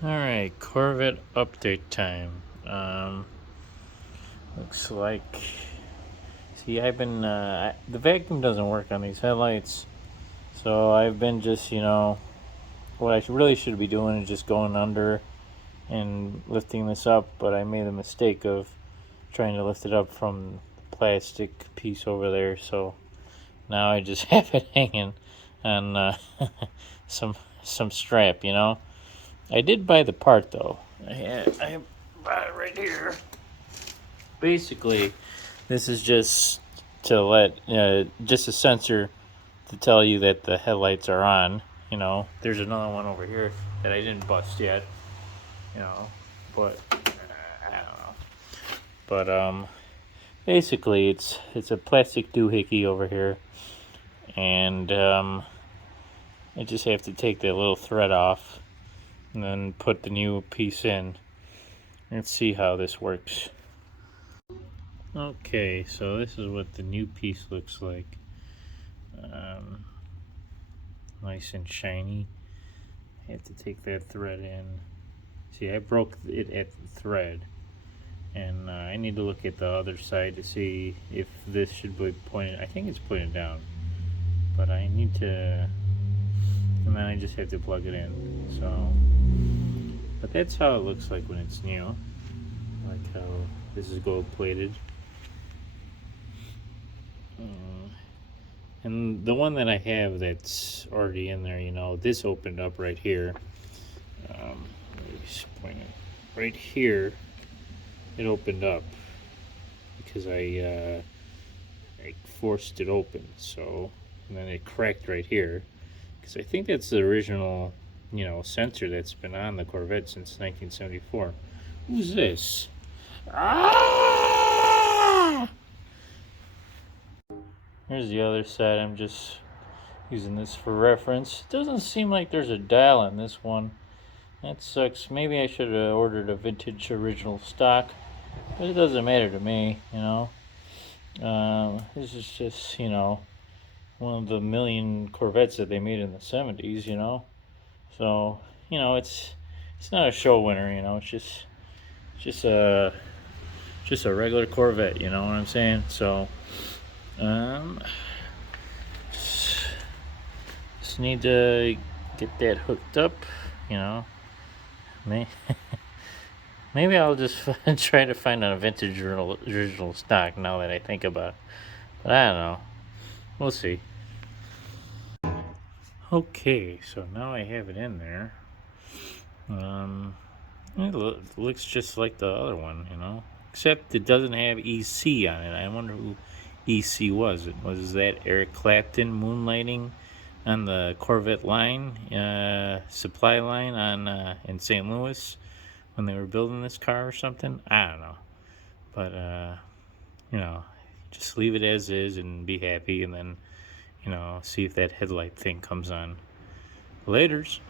Alright, Corvette update time. Looks like. See, the vacuum doesn't work on these headlights, so I've been just, what I really should be doing is just going under and lifting this up, but I made the mistake of trying to lift it up from the plastic piece over there, so now I just have it hanging on some some strap. I did buy the part though. I bought it right here. Basically, this is just to just a sensor to tell you that the headlights are on. There's another one over here that I didn't bust yet. You know, but I don't know. But basically, it's a plastic doohickey over here, and I just have to take the little thread off and then put the new piece in. Let's see how this works. Okay, so this is what the new piece looks like. Nice and shiny. I have to take that thread in. See, I broke it at the thread, and I need to look at the other side to see if this should be pointed. I think it's pointed down, but I need to, and then I just have to plug it in. So, but that's how it looks like when it's new. Like how this is gold plated. And the one that I have that's already in there, this opened up right here. Just point it right here. It opened up because I forced it open. So, and then it cracked right here because I think that's the original, sensor that's been on the Corvette since 1974. Who's this? Ah! Here's the other side. I'm just using this for reference. It doesn't seem like there's a dial on this one. That sucks. Maybe I should have ordered a vintage original stock, but it doesn't matter to me. This is just, one of the million Corvettes that they made in the 70s. So, it's not a show winner. It's just a regular Corvette. You know what I'm saying? So, um, just need to get that hooked up. You know, May- maybe I'll just try to find a vintage original stock now that I think about it. But I don't know. We'll see. Okay, so now I have it in there. It looks just like the other one. Except it doesn't have EC on it. I wonder who EC was. Was that Eric Clapton moonlighting on the Corvette line, supply line in St. Louis when they were building this car or something? I don't know. But, you know, just leave it as is and be happy, and then, see if that headlight thing comes on. Laters.